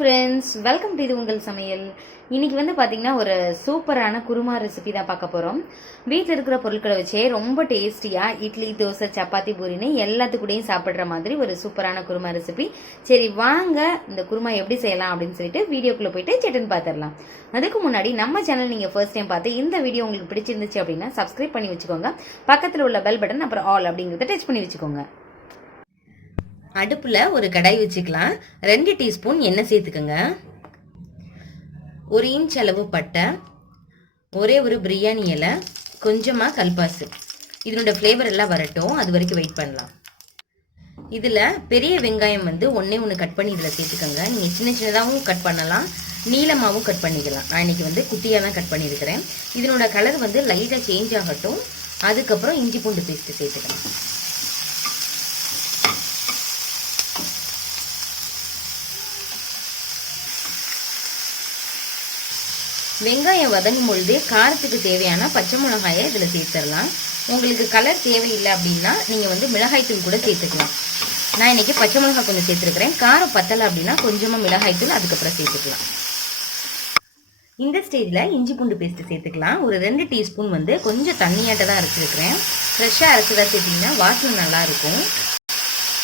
Friends welcome to இது உங்கள் சமையல். இன்னைக்கு வந்து பார்த்தீங்கன்னா ஒரு சூப்பரான குருமா ரெசிபி தான் பார்க்க போகிறோம் வீட்டில் இருக்கிற பொருட்களை வச்சே ரொம்ப டேஸ்டியாக இட்லி தோசை சப்பாத்தி பூரின்னு எல்லாத்துக்கூடையும் சாப்பிட்ற மாதிரி ஒரு சூப்பரான குருமா ரெசிபி சரி வாங்க இந்த குருமா எப்படி செய்யலாம் அப்படின்னு சொல்லிட்டு வீடியோக்குள்ளே போயிட்டு செட்டுன்னு பார்த்துடலாம் அதுக்கு முன்னாடி நம்ம சேனல் நீங்கள் ஃபர்ஸ்ட் டைம் பார்த்து இந்த வீடியோ உங்களுக்கு பிடிச்சிருந்துச்சு அப்படின்னா சப்ஸ்கிரைப் பண்ணி வச்சுக்கோங்க. பக்கத்தில் உள்ள பெல் பட்டன் அப்புறம் ஆல் அப்படிங்கிறத டச் பண்ணி வச்சுக்கோங்க. அடுப்பில் ஒரு கடாய் வச்சுக்கலாம். ரெண்டு டீஸ்பூன் எண்ணெய் சேர்த்துக்கோங்க. ஒரு இன்ச் அளவு பட்டை ஒரே ஒரு பிரியாணி இலை கொஞ்சமாக கல்பாசு. இதனோட ஃப்ளேவர் எல்லாம் வரட்டும். அது வரைக்கும் வெயிட் பண்ணலாம். இதில் பெரிய வெங்காயம் வந்து ஒன்றே ஒன்று கட் பண்ணி இதில் சேர்த்துக்கோங்க. நீங்கள் சின்ன சின்னதாகவும் கட் பண்ணலாம். நீளமாகவும் கட் பண்ணிக்கலாம். நான் இன்னைக்கு வந்து குட்டியாக தான் கட் பண்ணியிருக்கிறேன். இதனோட கலர் வந்து லைட்டாக சேஞ்ச் ஆகட்டும். அதுக்கப்புறம் இஞ்சி பூண்டு பேஸ்ட்டு சேர்த்துக்கலாம். வெங்காயம் வதங்கும் பொழுது காரத்துக்கு தேவையான பச்சை மிளகாயை இதில் சேர்த்துடலாம். உங்களுக்கு கலர் தேவையில்லை அப்படின்னா நீங்கள் வந்து மிளகாய்த்தூள் கூட சேர்த்துக்கலாம். நான் இன்னைக்கு பச்சை மிளகாய் கொஞ்சம் சேர்த்துருக்கிறேன். காரம் பத்தலை அப்படின்னா கொஞ்சமாக மிளகாய்த்தூள் அதுக்கப்புறம் சேர்த்துக்கலாம். இந்த ஸ்டேஜில் இஞ்சி பூண்டு பேஸ்ட்டு சேர்த்துக்கலாம். ஒரு ரெண்டு டீஸ்பூன் வந்து கொஞ்சம் தண்ணியாட்ட தான் அரைச்சிருக்கிறேன். ஃப்ரெஷ்ஷாக அரைச்சதாக சேர்த்திங்கன்னா வாசனை நல்லாயிருக்கும்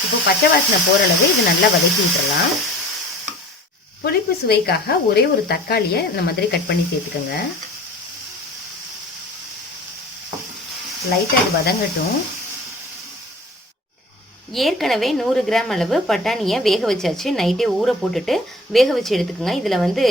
இப்போ பச்சை வாசனை போகிற அளவு இது நல்லா வதக்கி விட்டுறலாம். புளிப்பு சுவைக்காக ஒரே ஒரு தக்காளியை இந்த மாதிரி கட் பண்ணி சேர்த்துக்கோங்க. லைட்டாக இது வதங்கட்டும். ஏற்கனவே நூறு கிராம் அளவு பட்டாணியை வேக வச்சாச்சு. நைட்டே ஊற போட்டுட்டு வேக வச்சு எடுத்துக்கோங்க. இதில் வந்து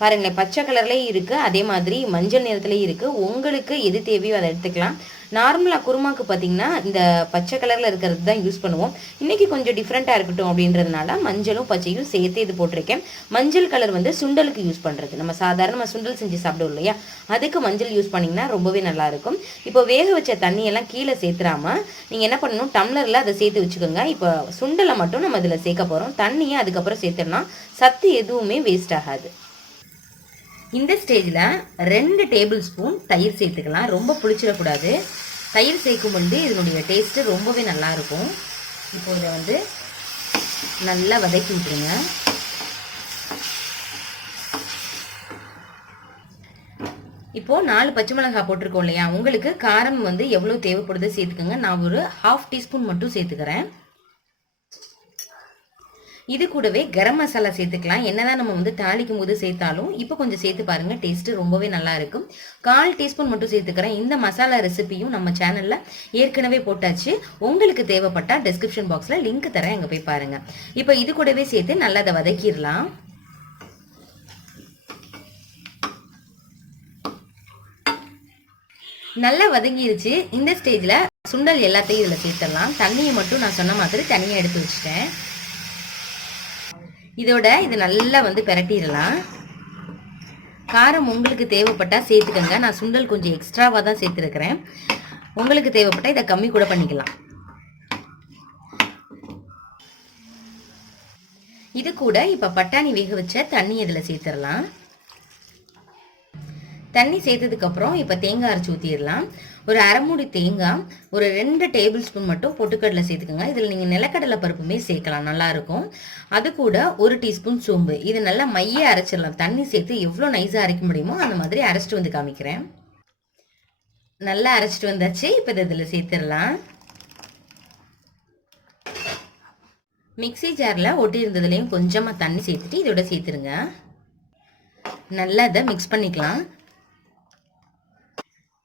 பாருங்களேன் பச்சை கலர்லேயும் இருக்குது அதே மாதிரி மஞ்சள் நிறத்துலேயும் இருக்குது உங்களுக்கு எது தேவையோ அதை எடுத்துக்கலாம். நார்மலாக குருமாக்கு பார்த்தீங்கன்னா இந்த பச்சை கலரில் இருக்கிறது தான் யூஸ் பண்ணுவோம். இன்றைக்கி கொஞ்சம் டிஃப்ரெண்ட்டாக இருக்கட்டும் அப்படின்றதுனால மஞ்சளும் பச்சையும் சேர்த்து இது போட்டிருக்கேன். மஞ்சள் கலர் வந்து சுண்டலுக்கு யூஸ் பண்ணுறது நம்ம சாதாரணமாக சுண்டல் செஞ்சு சாப்பிடுவோம் இல்லையா? அதுக்கு மஞ்சள் யூஸ் பண்ணிங்கன்னா ரொம்பவே நல்லாயிருக்கும் இப்போ வேக வச்ச தண்ணியெல்லாம் கீழே சேர்த்துறாமல் நீங்கள் என்ன பண்ணணும்? டம்ளரில் அதை சேர்த்து வச்சுக்கோங்க. இப்போ சுண்டலை மட்டும் நம்ம இதில் சேர்க்க போகிறோம் தண்ணியை அதுக்கப்புறம் சேர்த்துனா சத்து எதுவுமே வேஸ்ட் ஆகாது. இந்த ஸ்டேஜில் ரெண்டு டேபிள் ஸ்பூன் தயிர் சேர்த்துக்கலாம். ரொம்ப புளிச்சிடக்கூடாது. தயிர் சேர்க்கும் பொழுது இதனுடைய டேஸ்ட்டு ரொம்பவே நல்லா இருக்கும் இப்போ இதை வந்து நல்லா வதக்கி விட்டுருங்க. இப்போது நாலு பச்சை மிளகாய் போட்டிருக்கோம் இல்லையா? உங்களுக்கு காரம் வந்து எவ்வளோ தேவைப்படுதோ சேர்த்துக்கோங்க. நான் ஒரு ஹாஃப் டீஸ்பூன் மட்டும் சேர்த்துக்கிறேன். இது கூடவே கரம் மசாலா சேர்த்துக்கலாம். என்னதான் நம்ம வந்து தாளிக்கும் போது சேர்த்தாலும் இப்போ கொஞ்சம் சேர்த்து பாருங்க டேஸ்ட் ரொம்பவே நல்லா இருக்கும். கால் டீஸ்பூன் மட்டும் சேர்த்துக்கிறேன். இந்த மசாலா ரெசிபியும் நம்ம சேனல்ல ஏற்கனவே போட்டாச்சு. உங்களுக்கு தேவைப்பட்டா டிஸ்கிரிப்ஷன் பாக்ஸ்ல லிங்க் தரேன் அங்கே போய் பாருங்க. இப்போ இது கூடவே சேர்த்து நல்லா அதை வதக்கிடலாம். நல்லா வதங்கிருச்சு. இந்த ஸ்டேஜில் சுண்டல் எல்லாத்தையும் இதில் சேர்த்துடலாம். தண்ணியை மட்டும் நான் சொன்ன மாதிரி தனியாக எடுத்து வச்சுட்டேன். இதோட இது நல்லா வந்து பிரட்டிடலாம். காரம் உங்களுக்கு தேவைப்பட்டால் சேர்த்துக்கோங்க. நான் சுண்டல் கொஞ்சம் எக்ஸ்ட்ராவாக தான் சேர்த்துருக்கிறேன். உங்களுக்கு தேவைப்பட்டால் இதை கம்மி கூட பண்ணிக்கலாம். இது கூட இப்போ பட்டாணி வேக வச்ச தண்ணி இதில் சேர்த்துடலாம். தண்ணி சேர்த்ததுக்கப்புறம் இப்போ தேங்காய் அரைச்சி ஊற்றிடலாம் ஒரு அரைமூடி தேங்காய் ஒரு ரெண்டு டேபிள் ஸ்பூன் மட்டும் பொட்டுக்கடலை சேர்த்துக்கோங்க. இதில் நீங்கள் நிலக்கடலை பருப்புமே சேர்க்கலாம் நல்லாயிருக்கும் அது கூட ஒரு டீஸ்பூன் சோம்பு. இது நல்லா மைய அரைச்சிடலாம். தண்ணி சேர்த்து எவ்வளோ நைஸாக அரைக்க முடியுமோ அந்த மாதிரி அரைச்சிட்டு வந்து காமிக்கிறேன். நல்லா அரைச்சிட்டு வந்தாச்சு. இப்போ இதை இதில் சேர்த்துடலாம். மிக்சி ஜாரில் ஒட்டி இருந்ததுலேயும் கொஞ்சமாக தண்ணி சேர்த்துட்டு இதோட சேர்த்துருங்க. நல்லா இதை மிக்ஸ் பண்ணிக்கலாம்.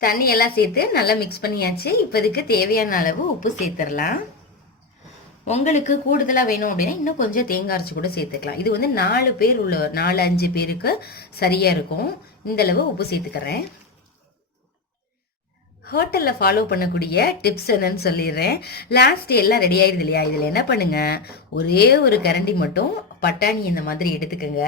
தண்ணி எல்லாம் சேர்த்து நல்லா மிக்ஸ் பண்ணியாச்சு. இப்போதுக்கு தேவையான அளவு உப்பு சேர்த்துடலாம். உங்களுக்கு கூடுதலாக வேணும் அப்படின்னா இன்னும் கொஞ்சம் தேங்காய் அரைச்சி கூட சேர்த்துக்கலாம். இது வந்து நாலு பேர் உள்ள நாலு அஞ்சு பேருக்கு சரியாக இருக்கும். இந்த அளவு உப்பு சேர்த்துக்கிறேன். ஹோட்டலில் ஃபாலோ பண்ணக்கூடிய டிப்ஸ் என்னன்னு சொல்லிடுறேன். லாஸ்ட் எல்லாம் ரெடி ஆயிடுது இல்லையா? இதில் என்ன பண்ணுங்க? ஒரே ஒரு கரண்டி மட்டும் பட்டாணி இந்த மாதிரி எடுத்துக்கோங்க.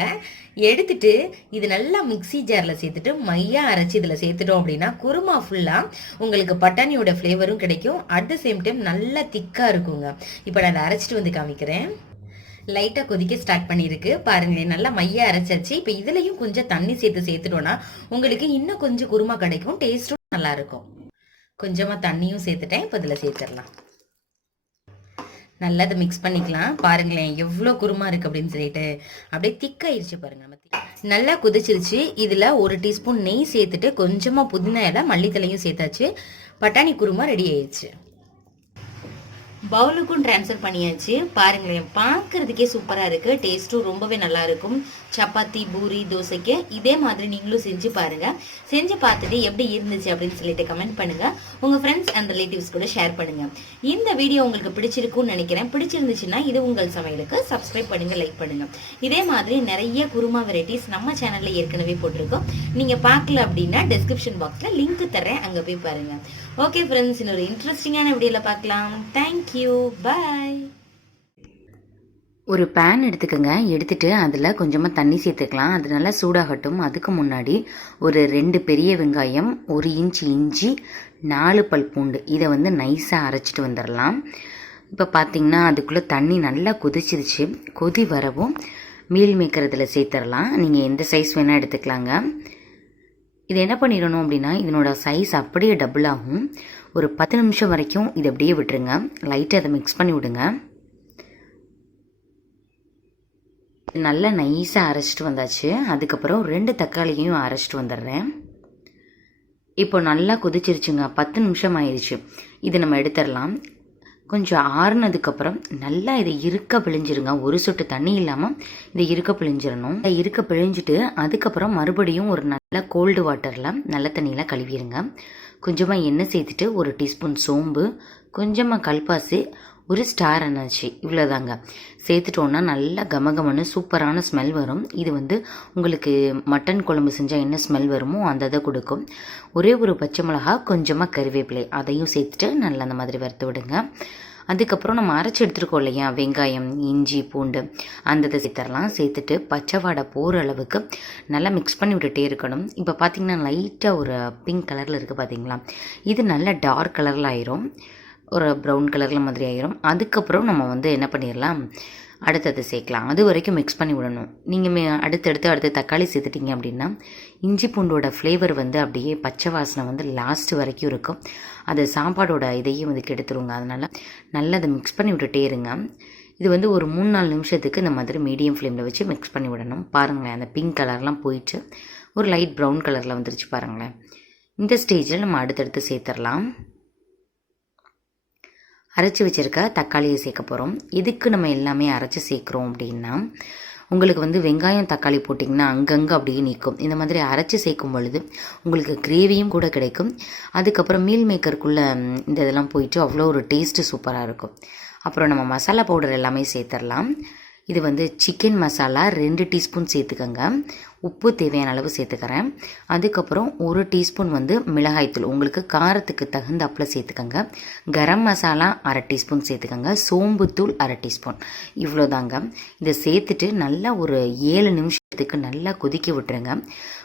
எடுத்துட்டு இது நல்லா மிக்சி ஜாரில் சேர்த்துட்டு மையாக அரைச்சி இதில் சேர்த்துட்டோம் அப்படின்னா குருமா ஃபுல்லாக உங்களுக்கு பட்டாணியோட ஃப்ளேவரும் கிடைக்கும். அட் த சேம் டைம் நல்லா திக்காக இருக்குங்க. இப்போ நான் அதை அரைச்சிட்டு வந்து காமிக்கிறேன். லைட்டாக கொதிக்க ஸ்டார்ட் பண்ணியிருக்கு. பாருங்களேன் நல்லா மைய அரைச்சாச்சு. இப்போ இதுலேயும் கொஞ்சம் தண்ணி சேர்த்து சேர்த்துட்டோன்னா உங்களுக்கு இன்னும் கொஞ்சம் குருமா கிடைக்கும். டேஸ்ட்டும் நல்லாயிருக்கும் கொஞ்சமாக தண்ணியும் சேர்த்துட்டேன். இப்போ இதில் சேர்த்துடலாம். நல்லா அதை மிக்ஸ் பண்ணிக்கலாம். பாருங்களேன் எவ்வளோ குருமா இருக்கு அப்படின்னு சொல்லிட்டு. அப்படியே திக்காயிருச்சு பாருங்க நம்ம நல்லா கொதிச்சிருச்சு. இதில் ஒரு டீஸ்பூன் நெய் சேர்த்துட்டு கொஞ்சமாக புதினா இலை மல்லித்தலையும் சேர்த்தாச்சு. பட்டாணி குருமா ரெடி ஆயிடுச்சு பவுலுக்கும் ட்ரான்ஸ்ஃபர் பண்ணியாச்சு. பாருங்களேன் பார்க்குறதுக்கே சூப்பராக இருக்குது டேஸ்ட்டும் ரொம்பவே நல்லா இருக்கும். சப்பாத்தி பூரி தோசைக்கு இதே மாதிரி நீங்களும் செஞ்சு பாருங்க. செஞ்சு பார்த்துட்டு எப்படி இருந்துச்சு அப்படின்னு சொல்லிட்டு கமெண்ட் பண்ணுங்க. உங்க ஃப்ரெண்ட்ஸ் அண்ட் ரிலேட்டிவ்ஸ் கூட ஷேர் பண்ணுங்க. இந்த வீடியோ உங்களுக்கு பிடிச்சிருக்கும்னு நினைக்கிறேன். பிடிச்சிருந்துச்சுன்னா இது உங்கள் சமையலுக்கு சப்ஸ்கிரைப் பண்ணுங்க லைக் பண்ணுங்க. இதே மாதிரி நிறைய குருமா வெரைட்டிஸ் நம்ம சேனல்ல ஏற்கனவே போட்டிருக்கோம். நீங்க பார்க்கல அப்படின்னா டிஸ்கிரிப்ஷன் பாக்ஸ்ல லிங்க் தரேன் அங்க போய் பாருங்க. ஓகே ஃப்ரெண்ட்ஸ் இன்னொரு இன்ட்ரெஸ்டிங்கான வீடியோல பார்க்கலாம். தேங்க்யூ பாய் ஒரு பேன் எடுத்துக்கோங்க. எடுத்துட்டு அதில் கொஞ்சமாக தண்ணி சேர்த்துக்கலாம். அது நல்லா சூடாகட்டும். அதுக்கு முன்னாடி ஒரு ரெண்டு பெரிய வெங்காயம் ஒரு இன்ச்சு இஞ்சி நாலு பல் பூண்டு. இதை வந்து நைஸாக அரைச்சிட்டு வந்துடலாம். இப்போ பார்த்தீங்கன்னா அதுக்குள்ளே தண்ணி நல்லா கொதிச்சிருச்சு. கொதி வரவும் மீல் மேக்கர் சேர்த்துடலாம். நீங்கள் எந்த சைஸ் வேணால் எடுத்துக்கலாங்க. இது என்ன பண்ணிடணும் அப்படின்னா இதனோட சைஸ் அப்படியே டபுள் ஆகும். ஒரு பத்து நிமிஷம் வரைக்கும் இதை அப்படியே விட்டுருங்க. லைட்டாக அதை மிக்ஸ் பண்ணி விடுங்க. நல்லா நைஸாக அரைச்சிட்டு வந்தாச்சு. அதுக்கப்புறம் ரெண்டு தக்காளியையும் அரைச்சிட்டு வந்துடுறேன். இப்போ நல்லா கொதிச்சிருச்சுங்க. பத்து நிமிஷம் ஆயிடுச்சு. இதை நம்ம எடுத்துடலாம். கொஞ்சம் ஆறுனதுக்கப்புறம் நல்லா இதை இருக்க பிழிஞ்சிருங்க. ஒரு சொட்டு தண்ணி இல்லாமல் இதை இருக்க பிழிஞ்சிடணும் இதை இருக்க பிழிஞ்சிட்டு அதுக்கப்புறம் மறுபடியும் ஒரு நல்ல கோல்டு வாட்டரில் நல்ல தண்ணியில் கழுவிடுங்க. கொஞ்சமாக எண்ணெய் சேர்த்துட்டு ஒரு டீஸ்பூன் சோம்பு கொஞ்சமாக கல்பாசி ஒரு ஸ்டார் என்னாச்சு இவ்வளோதாங்க சேர்த்துட்டோன்னா நல்லா கமகமன்னு சூப்பரான ஸ்மெல் வரும். இது வந்து உங்களுக்கு மட்டன் குழம்பு செஞ்சால் என்ன ஸ்மெல் வருமோ அந்த இதை கொடுக்கும். ஒரே ஒரு பச்சை மிளகா கொஞ்சமாக கருவேப்பிலை அதையும் சேர்த்துட்டு நல்லா அந்த மாதிரி வறுத்து விடுங்க. அதுக்கப்புறம் நம்ம அரைச்சி எடுத்துருக்கோம் இல்லையா? வெங்காயம் இஞ்சி பூண்டு. அந்த இதை சேர்த்துடலாம். சேர்த்துட்டு பச்சை வாடை போகிற அளவுக்கு நல்லா மிக்ஸ் பண்ணி விட்டுட்டே இருக்கணும். இப்போ பார்த்தீங்கன்னா லைட்டாக ஒரு பிங்க் கலரில் இருக்குது பார்த்தீங்களா இது நல்லா டார்க் கலரில் ஆயிரும். ஒரு ப்ரௌன் கலரில் மாதிரி ஆயிரும். அதுக்கப்புறம் நம்ம வந்து என்ன பண்ணிடலாம் அடுத்தது சேர்க்கலாம். அது வரைக்கும் மிக்ஸ் பண்ணி விடணும். நீங்கள் மே அடுத்தடுத்து அடுத்து தக்காளி சேர்த்துட்டீங்க அப்படின்னா இஞ்சி பூண்டோட ஃப்ளேவர் வந்து அப்படியே பச்சை வாசனை வந்து லாஸ்ட் வரைக்கும் இருக்கும். அது சாப்பாடோட இதையும் வந்து கெடுத்துருங்க. அதனால் நல்லா அதை மிக்ஸ் பண்ணி விட்டுட்டே இருங்க. இது வந்து ஒரு மூணு நாலு நிமிஷத்துக்கு இந்த மாதிரி மீடியம் ஃப்ளேமில் வச்சு மிக்ஸ் பண்ணி விடணும். பாருங்களேன் அந்த பிங்க் கலர்லாம் போயிட்டு ஒரு லைட் ப்ரௌன் கலரில் வந்துருச்சு பாருங்களேன். இந்த ஸ்டேஜில் நம்ம அடுத்தடுத்து சேர்த்துடலாம் அரைச்சி வச்சிருக்க தக்காளியை சேர்க்க போகிறோம் எதுக்கு நம்ம எல்லாமே அரைச்சி சேர்க்குறோம் அப்படின்னா உங்களுக்கு வந்து வெங்காயம் தக்காளி போட்டிங்கன்னா அங்கங்கே அப்படியே நிற்கும் இந்த மாதிரி அரைச்சி சேர்க்கும் பொழுது உங்களுக்கு கிரேவியும் கூட கிடைக்கும். அதுக்கப்புறம் மீல் மேக்கருக்குள்ளே இந்த இதெல்லாம் போயிட்டு அவ்வளோ ஒரு டேஸ்ட்டு சூப்பராக இருக்கும். அப்புறம் நம்ம மசாலா பவுடர் எல்லாமே சேர்த்துடலாம். இது வந்து சிக்கன் மசாலா ரெண்டு டீஸ்பூன் சேர்த்துக்கோங்க. உப்பு தேவையான அளவு சேர்த்துக்கிறேன். அதுக்கப்புறம் ஒரு டீஸ்பூன் வந்து மிளகாய்த்தூள் உங்களுக்கு காரத்துக்கு தகுந்தாப்பில் சேர்த்துக்கோங்க. கரம் மசாலா அரை டீஸ்பூன் சேர்த்துக்கோங்க. சோம்புத்தூள் அரை டீஸ்பூன். இவ்வளோதாங்க. இதை சேர்த்துட்டு நல்லா ஒரு ஏழு நிமிஷத்துக்கு நல்லா கொதிக்க விட்டுருங்க.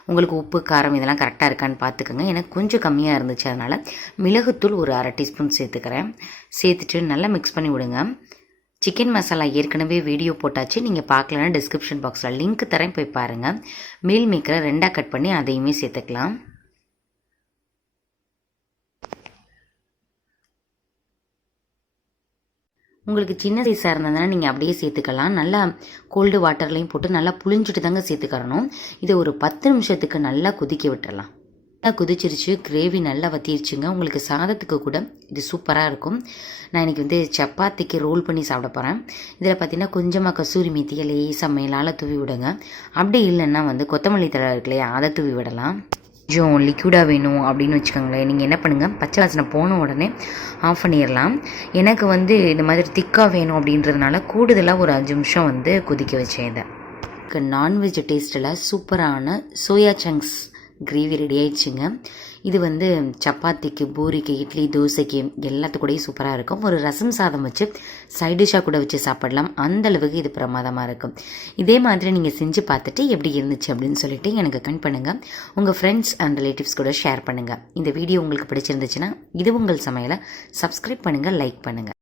உங்களுக்கு உப்பு காரம் இதெல்லாம் கரெக்டாக இருக்கான்னு பார்த்துக்கோங்க. எனக்கு கொஞ்சம் கம்மியாக இருந்துச்சு. அதனால் மிளகுத்தூள் ஒரு அரை டீஸ்பூன் சேர்த்துக்கிறேன். சேர்த்துட்டு நல்லா மிக்ஸ் பண்ணி விடுங்க. சிக்கன் மசாலா ஏற்கனவே வீடியோ போட்டாச்சு. நீங்கள் பார்க்கலன்னா டிஸ்கிரிப்ஷன் பாக்ஸில் லிங்க் தரேன். போய் பாருங்கள் மீல் மேக்கரை ரெண்டாக கட் பண்ணி அதையுமே சேர்த்துக்கலாம். உங்களுக்கு சின்ன சைஸாக இருந்ததுன்னா நீங்கள் அப்படியே சேர்த்துக்கலாம். நல்லா கோல்டு வாட்டர்லையும் போட்டு நல்லா புளிஞ்சிட்டு தாங்க சேர்த்துக்கறணும். இதை ஒரு பத்து நிமிஷத்துக்கு நல்லா கொதிக்க விட்டுறலாம். நல்லா குதிச்சிருச்சு. கிரேவி நல்லா வத்திருச்சுங்க. உங்களுக்கு சாதத்துக்கு கூட இது சூப்பராக இருக்கும். நான் இன்றைக்கி வந்து சப்பாத்திக்கு ரோல் பண்ணி சாப்பிட போகிறேன் இதில் பார்த்தீங்கன்னா கொஞ்சமாக கசூரி மீத்தியை லேசாக மேலால் தூவி விடுங்க. அப்படி இல்லைன்னா வந்து கொத்தமல்லி தழை இருக்கு இல்லையா அதை தூவி விடலாம். கொஞ்சம் லிக்யூடாக வேணும் அப்படின்னு வச்சுக்கோங்களேன். நீங்கள் என்ன பண்ணுங்கள் பச்சை வாசனை போன உடனே ஆஃப் பண்ணிடலாம். எனக்கு வந்து இந்த மாதிரி திக்காக வேணும் அப்படின்றதுனால கூடுதலாக ஒரு அஞ்சு நிமிஷம் வந்து கொதிக்க வச்சேன் இதை. நான்வெஜ் டேஸ்ட்டில் சூப்பரான சோயா சங்க்ஸ் கிரேவி ரெடி ஆயிடுச்சுங்க. இது வந்து சப்பாத்திக்கு பூரிக்கு இட்லி தோசைக்கு எல்லாத்துக்கூடயும் சூப்பராக இருக்கும். ஒரு ரசம் சாதம் வச்சு சைடிஷாக கூட வச்சு சாப்பிடலாம். அந்தளவுக்கு இது பிரமாதமாக இருக்கும். இதே மாதிரி நீங்கள் செஞ்சு பார்த்துட்டு எப்படி இருந்துச்சு அப்படின்னு சொல்லிட்டு எனக்கு கமெண்ட் பண்ணுங்கள் உங்கள் ஃப்ரெண்ட்ஸ் அண்ட் ரிலேட்டிவ்ஸ் கூட ஷேர் பண்ணுங்கள் இந்த வீடியோ உங்களுக்கு பிடிச்சிருந்துச்சுன்னா இது உங்கள் சமையலை சப்ஸ்கிரைப் பண்ணுங்கள் லைக் பண்ணுங்கள்